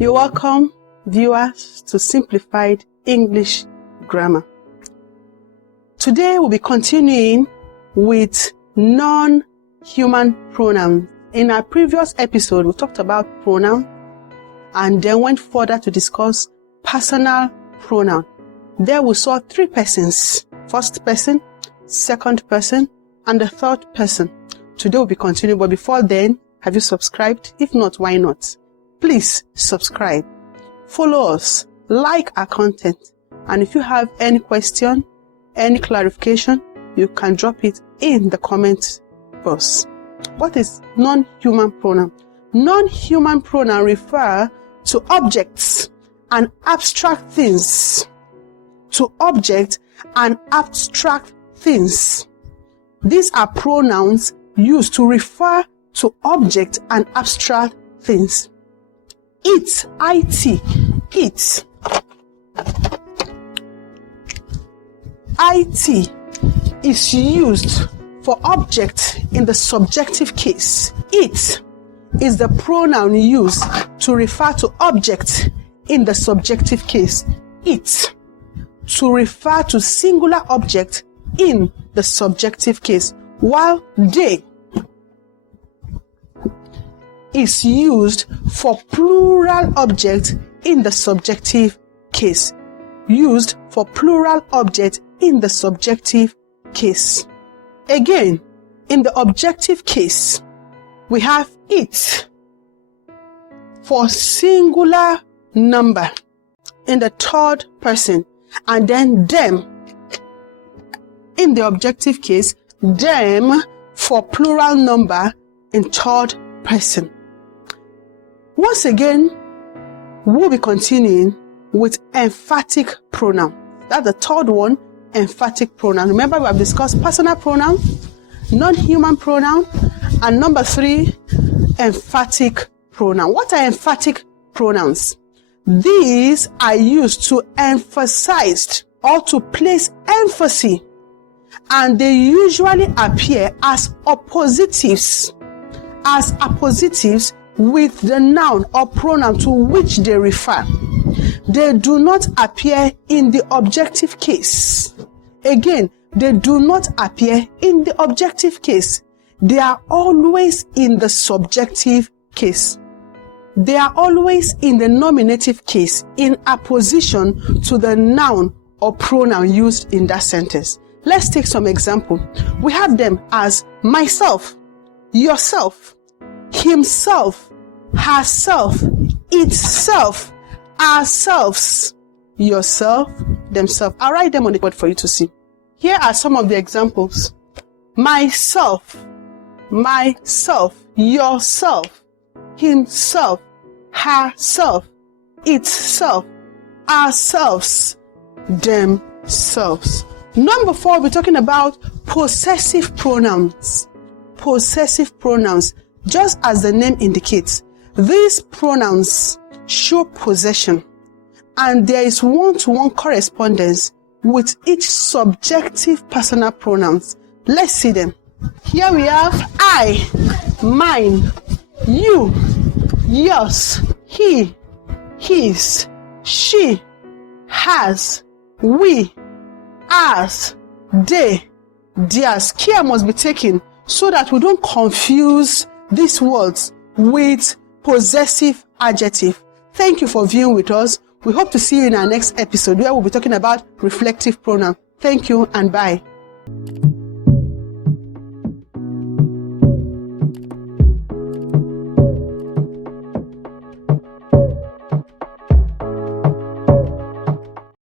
You're welcome, viewers, to Simplified English Grammar. Today we'll be continuing with non-human pronouns. In our previous episode, we talked about pronoun and then went further to discuss personal pronoun. There we saw three persons: first person, second person, and the third person. Today we'll be continuing, but before then, have you subscribed? If not, why not? Please subscribe, follow us, like our content, and if you have any question, any clarification, you can drop it in the comment box. What is non-human pronoun? Non-human pronoun refer to objects and abstract things. To object and abstract things. These are pronouns used to refer to object and abstract things. It, it, it. It is used for object in the subjective case. It is the pronoun used to refer to object in the subjective case. It to refer to singular object in the subjective case, while they is used for plural object in the subjective case. Used for plural object in the subjective case. Again, in the objective case, we have it for singular number in the third person, and then them in the objective case, them for plural number in third person. Once again, we'll be continuing with emphatic pronoun. That's the third one, emphatic pronoun. Remember, we have discussed personal pronoun, non-human pronoun, and number 3, emphatic pronoun. What are emphatic pronouns? These are used to emphasize or to place emphasis, and they usually appear as appositives with the noun or pronoun to which they refer. They do not appear in the objective case. Again, they do not appear in the objective case. They are always in the subjective case. They are always in the nominative case in opposition to the noun or pronoun used in that sentence. Let's take some example. We have them as myself, yourself, himself, herself, itself, ourselves, yourself, themselves. I'll write them on the board for you to see. Here are some of the examples. Myself, myself, yourself, himself, herself, itself, ourselves, themselves. Number 4, we're talking about possessive pronouns. Possessive pronouns, just as the name indicates. These pronouns show possession, and there is one-to-one correspondence with each subjective personal pronouns. Let's see them. Here we have I, mine, you, yours, he, his, she, hers, we, ours, they, theirs. Care must be taken so that we don't confuse these words with possessive adjective. Thank you for viewing with us. We hope to see you in our next episode where we'll be talking about reflective pronoun. Thank you and bye.